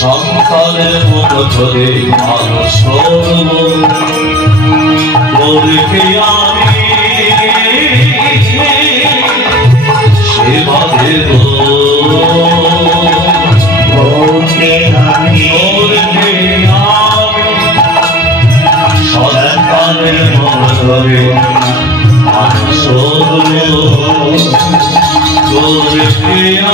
সন্তানের মতো ধরে মানুষ করব বলকে আমি সেবা দেব বলকে আমি সন্তানের মতো ধরে মানুষ করব বলকে আমি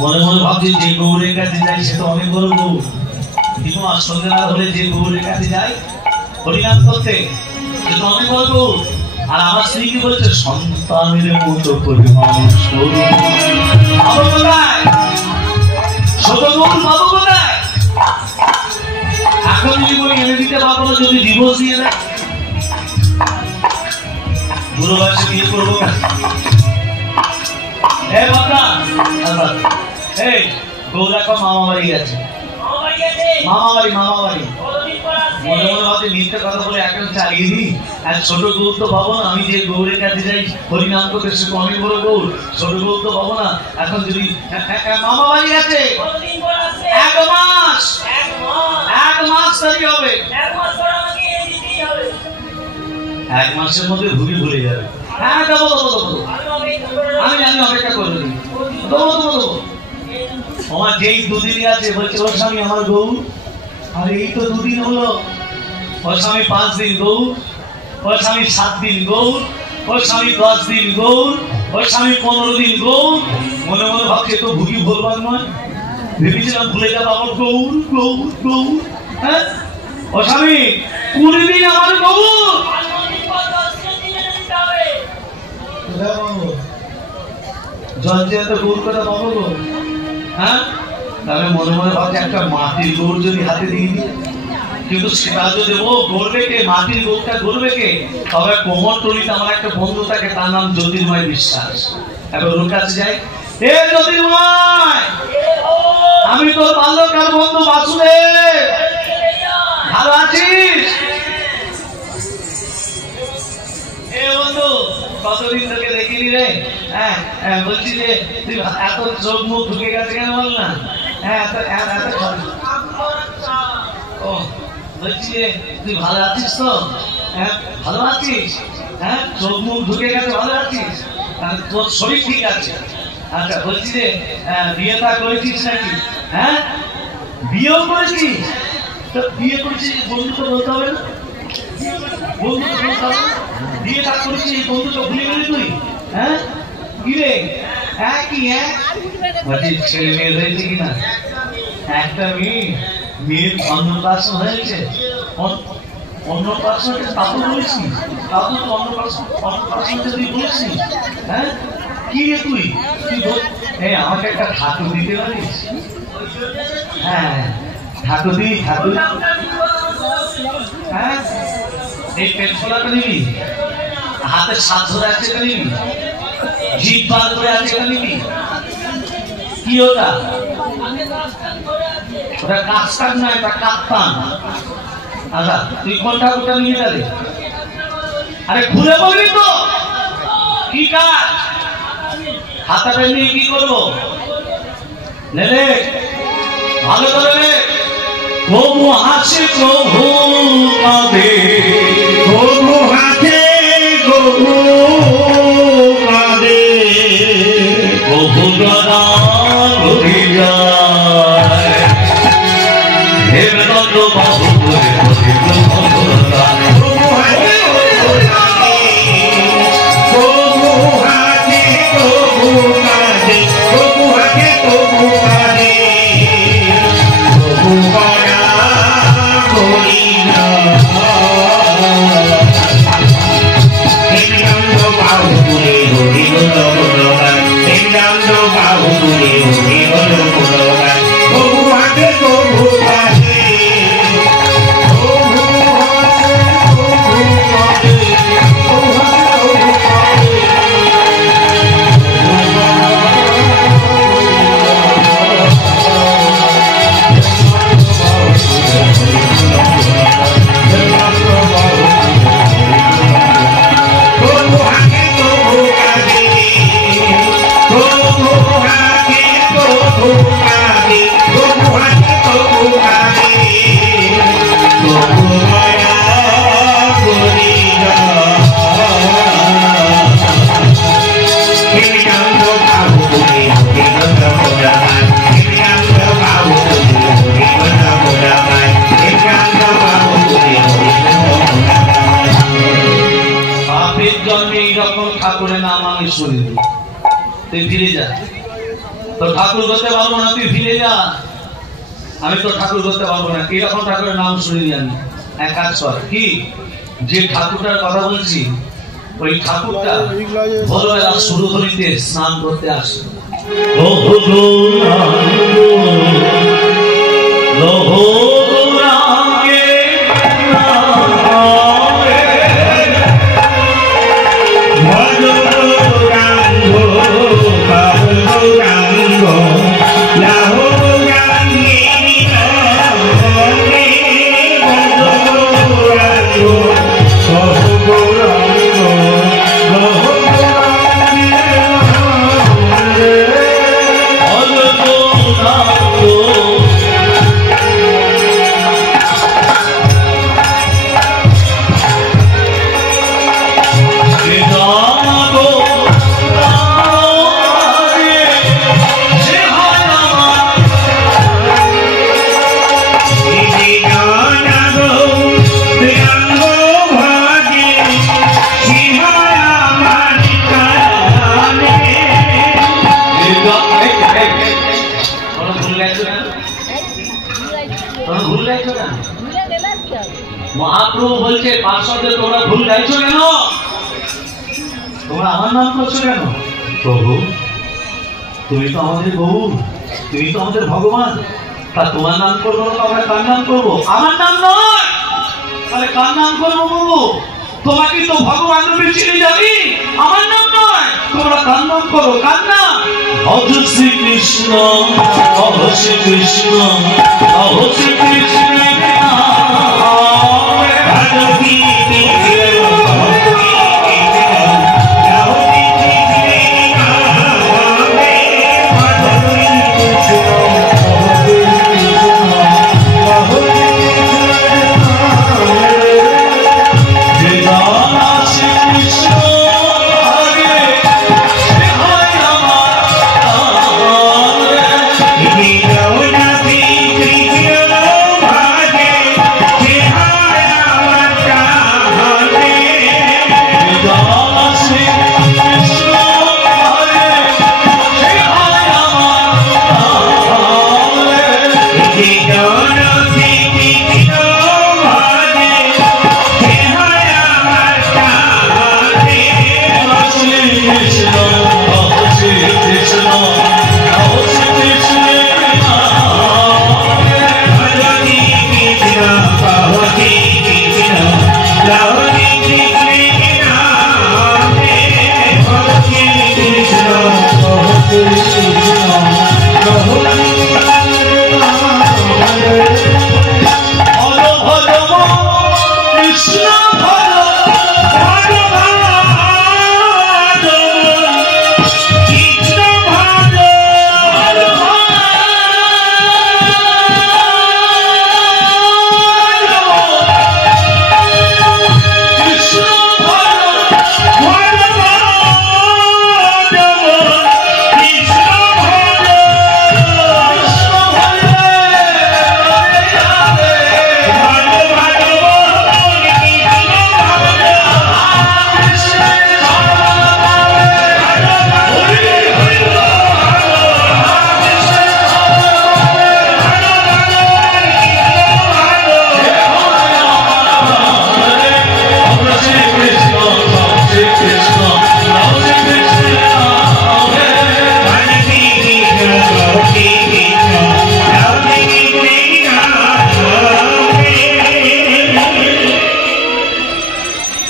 মনে মনে ভাবছি যে গৌরের কাছে যাই সে তো অনেক বড় গৌর কিন্তু সন্ধ্যে না হলে যে গৌরের কাছে যাই হরিনাম করতে সে তো অনেক বড় গৌর। আর আমার স্ত্রী কি বলছে সন্তানের মতো করে মানুষ ছোট গৌর পাবো কোথায়? এখন যদি বলি এনে দিতে পারবো না, যদি ডিভোর্স দিয়ে দেয় বুড়ো বয়সে বিয়ে করবো না। গৌর এখন মামা বাড়ি গেছে, মামা বাড়ি মনে মনে ভাবছে মিথ্যে কথা বলে এখন চালিয়ে দিই। আর ছোট গৌর তো পাবো না, আমি যে গৌরের কাছে যাই হরিনাম করতে সে তো অনেক বড় গৌর, ছোট গৌর তো পাবো না। এখন যদি মামা বাড়ি আছে 1 মাস তৈরি হবে, 1 মাসের মধ্যে ভুলে যাবে। হ্যাঁ দেবো আমি অপেক্ষা করে দিই, দেবো। আমার যেই 2 দিনই আছে বলছে ওর স্বামী আমার গৌর, আর এই তো 2 দিন হলো। ওর স্বামী 5 দিন গৌর, ওর স্বামী 7 দিন গৌর, ওর স্বামী 10 দিন গৌর, ওর স্বামী 15 দিন গৌর। মনে মনে ভাবছে তো ভুগি ভুলবার নয়, ভেবেছিলাম ভুলে যাবো আমার গৌর গৌর গৌর। হ্যাঁ ওর স্বামী 20 দিন আমার গৌর। গৌর কথা পাবো গো। হ্যাঁ তাহলে মনে মনে ভাবছে একটা মাটির গৌর যদি হাতে দিয়ে দিই, কিন্তু সেটা যদি ও গড়বে কে, মাটির গৌরটা গড়বে কে? তবে কোমরটুলিতে আমার একটা বন্ধু থাকে, তার নাম জ্যোতির্ময় বিশ্বাস। এবার ওর কাছে যাই, এ জ্যোতির্ময়, আমি তোর বাল্যকাল বন্ধু বাসুদেব, ভালো আছিস? এ বন্ধু কতদিন তোকে দেখিনি রে। হ্যাঁ বলছি যে তুই এত চোখ মুখ ঢুকে গেছে কেন বল না? হ্যাঁ ও বলছি যে তুই ভালো আছিস তো? হ্যাঁ ভালো আছিস? হ্যাঁ চোখ মুখ ঢুকে গেছে, ভালো আছিস? তোর শরীর ঠিক আছে? আচ্ছা বলছি যে বিয়েটা করেছিস নাকি? হ্যাঁ বিয়েও করেছিস? তো বিয়ে করেছিস বন্ধু তো বলতে হবে না, বন্ধু তো বলতে হবে না। বিয়েটা করেছিস এই বন্ধু তো ভুলে গেলি তুই? হ্যাঁ কি রে? হ্যাঁ কি ছেলে মেয়ে হয়েছে কিনা? একটা মেয়ের অন্নপ্রাশন হয়েছে। অন্নপ্রাশন তাকে বলেছিস? তাকে তো অন্নপ্রাশন তুই বলেছিস? হ্যাঁ কি রে তুই আমাকে একটা ঠাকুর দিতে পারিস? হ্যাঁ ঠাকুর দি, ঠাকুর। হ্যাঁ এই পেট ফোলাটা নিবি, হাতে 7 ধরে আছে নিবি, জিভ বার করে আছে নিবি, কি ওটা? ওটা কাস্টার না, এটা কাপ্তান। আচ্ছা তুই কোন ঠাকুরটা নিয়ে গেলি? আরে খুলে বলবি তো কি কাজ? হাতাটা নিয়ে কি করবো? নেলে ভালো করে প্রভু হাসে প্রভু কাঁদে, প্রভু হাসে প্রভু কাঁদে, প্রভু গদা ঘুরে যায়, হেমদণ্ড বাহু করে প্রভু হাসে প্রভু হাসে প্রভু কাঁদে, প্রভু হাসে প্রভু কাঁদে, প্রভু গদা ঘুরে যায়, হেমদণ্ড বাহু করে হরি বল বলগান, হেমদণ্ড বাহু করে হরি বল বলগান, প্রভু হাসে প্রভু কাঁদে, প্রভু হাসে প্রভু কাঁদে, প্রভু হাসে প্রভু ঠাকুরের নাম আমি শুনি, তুই ফিরে যা। তো ঠাকুর করতে পারবো না, তুই ফিরে যা। আমি তো ঠাকুর করতে পারবো না। কিরকম ঠাকুরের নাম শুনি আমি? এক কাজ কর, কি যে ঠাকুরটার কথা বলছি ওই ঠাকুরটা ভোরবেলা শুরু হইতে স্নান করতে আসে। মহাপ্রভু বলছে পার্শ্বদে তোমরা ভুল গাইছো কেন? তোমরা আমার নাম করছো কেন? প্রভু তুমি তো আমাদের বহু, তুমি তো আমাদের ভগবান, তা তোমার নাম করবো না তো আমরা কার নাম করবো? আমার নাম নয়, তাহলে কার নাম করবো প্রভু? তোমাকে তো ভগবান রূপে চিনে যাবি, আমার নাম নয়। তোমরা কার নাম করো? কার নাম? অজ শ্রীকৃষ্ণ, অহ শ্রীকৃষ্ণ, অহ শ্রীকৃষ্ণ। Krishna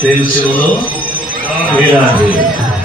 तेल से बोलो राधे राधे।